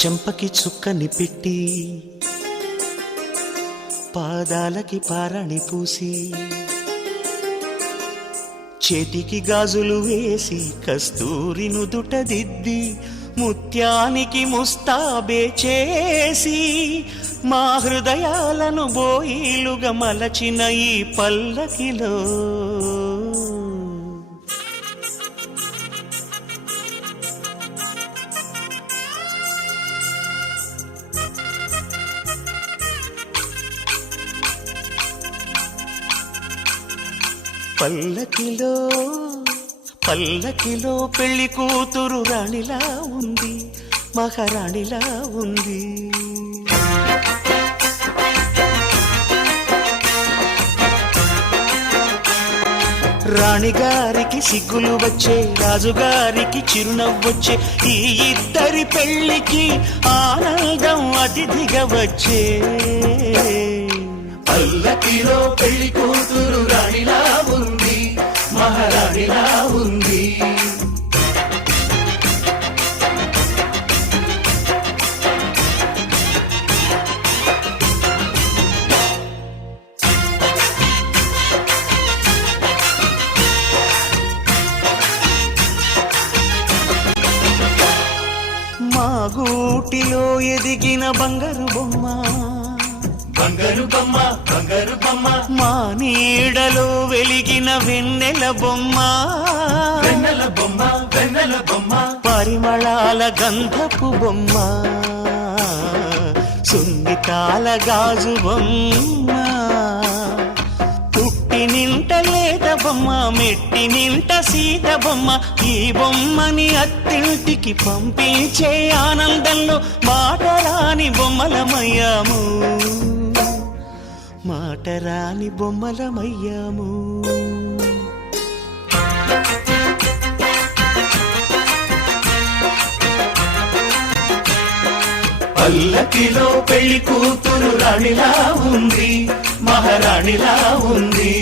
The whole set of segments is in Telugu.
చెంపకి చుక్కని పెట్టి పాదాలకి పారాణి పూసి చేతికి గాజులు వేసి కస్తూరి నుదుట దిద్ది ముత్యానికి ముస్తాబే చేసి మా హృదయాలను బోయిలుగా మలచిన ఈ పల్లకిలో పల్లకిలో పల్లకిలో పెళ్లి కూతురు రాణిలా ఉంది, మహారాణిలా ఉంది. రాణిగారికి సిగ్గులు వచ్చే, రాజుగారికి చిరునవ్వొచ్చే, ఈ ఇద్దరి పెళ్లికి ఆనందం అతిథిగా వచ్చే. పల్లకిలో పెళ్లి కూతురు రాణిలా ఉంది, మహారాణిలా ఉంది. మా గూటిలో ఎదిగిన బంగారు బొమ్మ, బంగారు బొమ్మ, బంగారు బొమ్మ. మా నీడలో వెలిగిన వెన్నెల బొమ్మ, వెన్నెల బొమ్మ, వెన్నెల బొమ్మ. పరిమళాల గంధపు బొమ్మ, సున్నితాల గాజు బొమ్మ. పుట్టి నింట లేత బొమ్మ, మెట్టి నింట సీత బొమ్మ. ఈ బొమ్మని అత్తింటికి పంపించే ఆనందంలో మాటరాని బొమ్మలమయ్యాము, మాటరాని బొమ్మలమయ్యాము. పల్లకిలో పెళ్లి కూతురు రాణిలా ఉంది, మహారాణిలా ఉంది.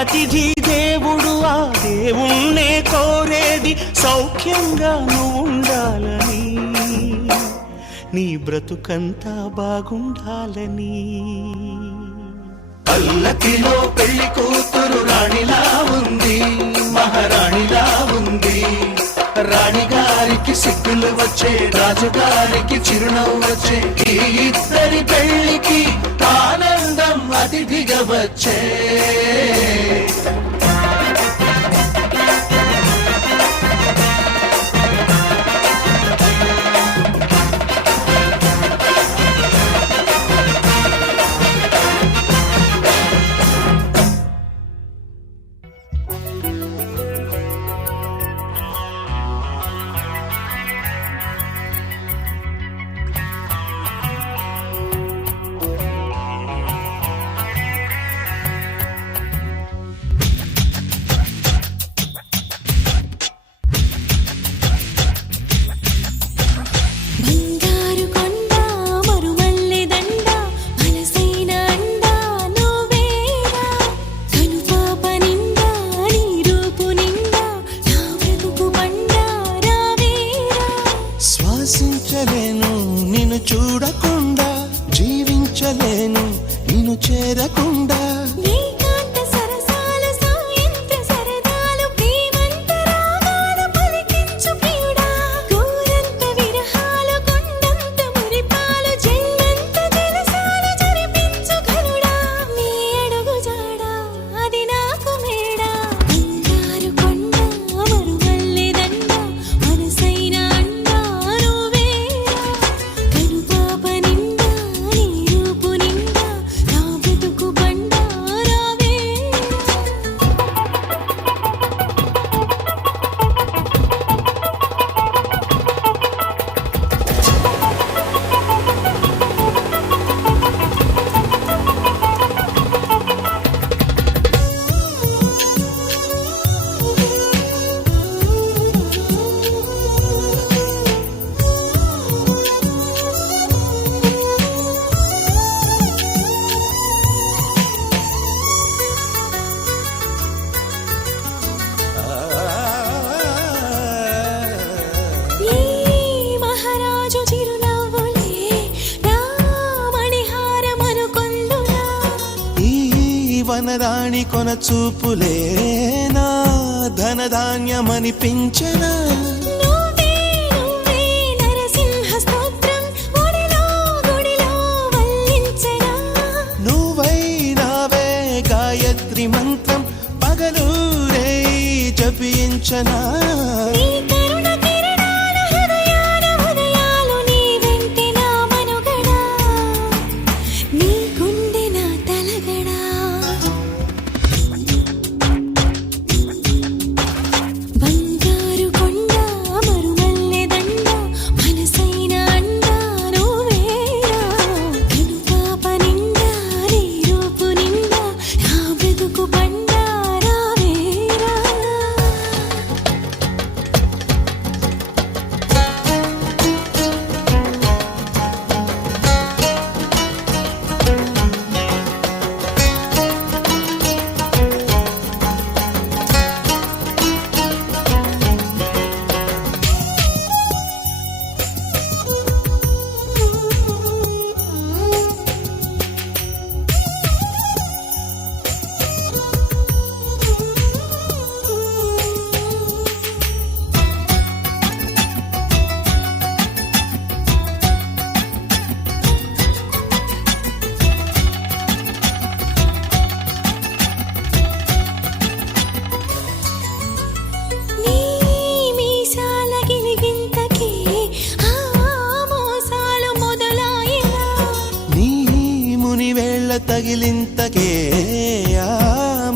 అతిథి దేవుడు ఆ దేవుణ్ణే కోరేది సౌఖ్యంగా నువ్వు ఉండాలని, నీ బ్రతుకంతా బాగుండాలని. పల్లకిలో పెళ్లి కూతురు రాణిలా ఉంది, మహారాణిలా ఉంది. రాణిగారికి సిగ్గులు వచ్చే, రాజుగారికి చిరునవ్వు వచ్చే, ఈ ఇద్దరి పెళ్లికి ఆనందం అతిథిగా వచ్చే. వనరాణి కొన చూపులేనా ధనధాన్యమనిపించనా నువ్వే నువ్వే నరసింహ స్తోత్రం ఒడిలో గుడిలో వల్లించనా నువ్వైనావే గాయత్రి మంత్రం పగలు రే జపించనా నీ కరుణ కిరణాల హృదయాల ఉదయాలు నీ వెంటే నా మనుగడా నీ గుండె నా తలగడా బంగారు కొండ మరుమల్లె దండ మనసైన అండ నువ్వేరా కనుపాప నిండా నీ రూపు నిండా నా బ్రతుకు బండా రావేరా నీ మీసాల గిలిగింతకే ఆ మోసాలు మొదలాయినా నీ ముని వేళ్ళ తగిలింతకే ఆ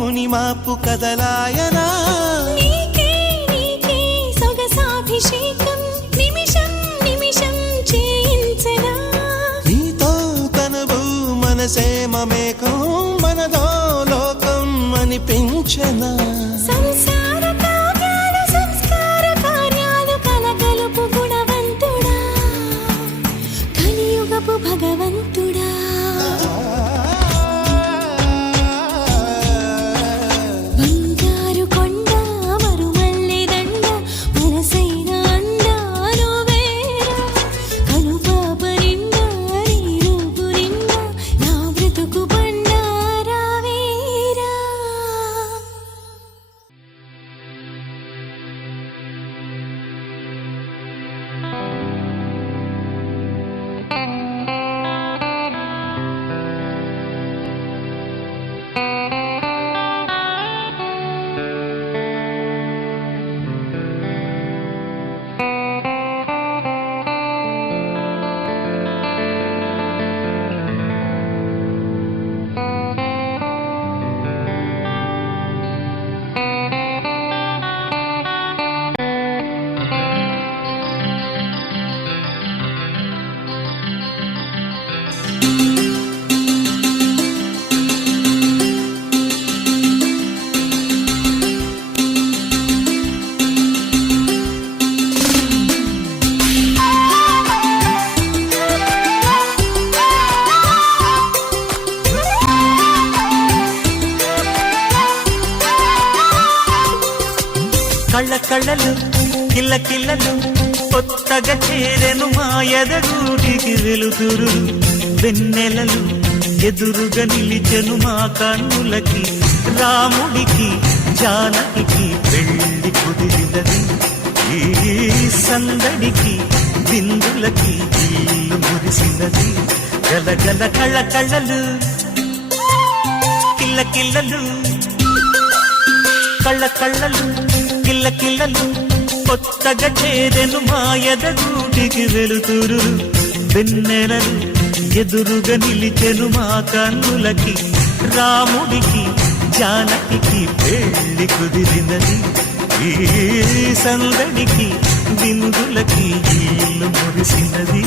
ముని మాపు కదలాయనా నీకే నీకే సొగసాభిషేకం నిమిషం నిమిషం చేయించనా నీతో తనువు మనసే మమేకం మనదో లోకం అనిపించనా సంసార కావ్యాలు సంస్కార కార్యాలు కలగలుపు గుణవంతుడా కలియుగపు భగవంతుడా బంగారు కొండ మరుమల్లె దండ మనసైన అండ నువ్వేరా కనుపాప నిండా నీ రూపు నిండా నా బ్రతుకు బండా రావేరా కళ్ళ కళ్ళలు కిల్ల కిల్లలు కొత్తగా చేరెను మా ఎదగూటికి వెలుతురు వెన్నెలలు ఎదురుగా నిలిచెను మా కన్నులకి రాముడికి జానకి పెళ్లి కుదిరినది ఈ సందడికి బిందులకి ఇల్లు మురిసినది గలగల కళ్ళ కళ్ళలు కిల్ల కిల్లలు కళ్ళ కళ్ళలు కిల్ల కిల్లలు కొత్తగా చేరెను మా ఎదగూటికి వెలుతురు వెన్నెలలు ఎదురుగా నిలిచెను మా కన్నులకి రాముడికి జానకి పెళ్లి కుదిరినది ఈ సందడికి బిందులకి ఇల్లు మురిసినది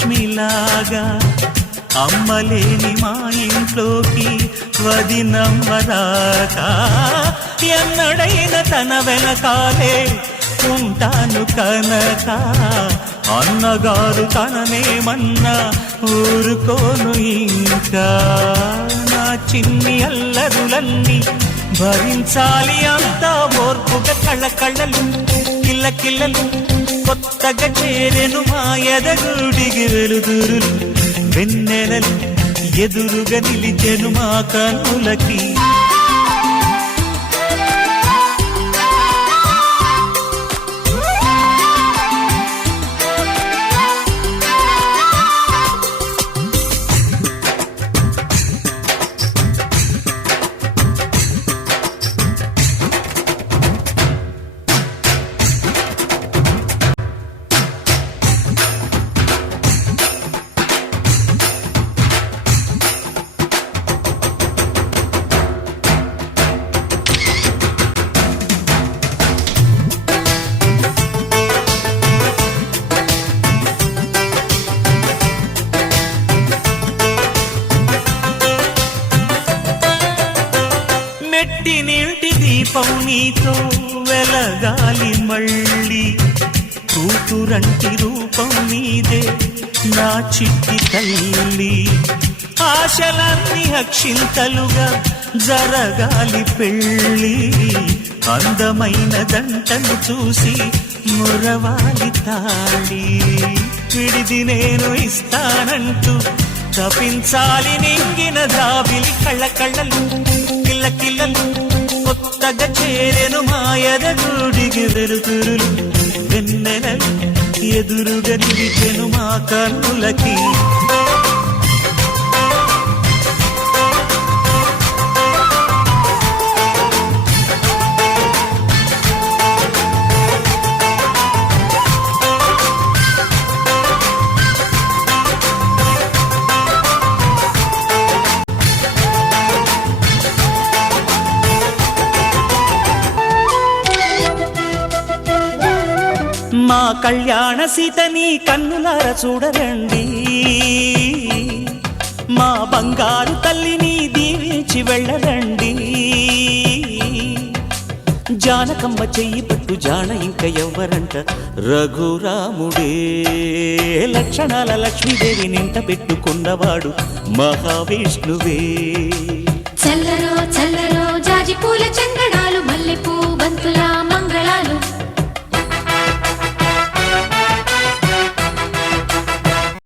లక్ష్మిలాగా అమ్మలేని మా ఇంట్లోకి వదినమ్మరాక ఎన్నడైన తన వెనకాలే ఉంటాను కనక అన్నగారు తననేమన్నా ఊరుకోను ఇంకా నా చిన్ని అల్లరులన్నీ భరించాలి అంతా ఓర్పుగా కళ్ళకళ్ళలు కిల్లకిల్లలు కొత్తగా చేరెను మా ఎదగుడికి వెలుతురులు వెన్నెలలు ఎదురుగా నిలిచెను మా కన్నులకి మెట్టినింటి దీపం నీతో వెలగాలి మళ్ళీ కూతురంటి రూపం నీదే నా చిట్టి తల్లి ఆశలన్నీ అక్షింతలుగా జరగాలి పెళ్ళి అందమైన దంటను చూసి మురవాలి తాళి విడిది నేను ఇస్తానంటూ తపించాలి నింగిన జాబిలి కళ్ళకళ్ళలు కిల్లకిల్లలు కొత్తగా చేరెను మాయదగుడికి వెలుతురులు వెన్నెలలు ఎదురుగా నిలిచెను మా కన్నులకి మా కళ్యాణ సీతని కన్నులార చూడరండి మా బంగారు తల్లిని దీవించి వెళ్ళరండి జానకమ్మ చెయ్యి పట్టు జాన ఇంక ఎవ్వరంట రఘురాముడే లక్షణాల లక్ష్మీదేవి నింట పెట్టుకున్నవాడు మహావిష్ణువే చల్లరో చల్లరో జాజి పూల చంద్ర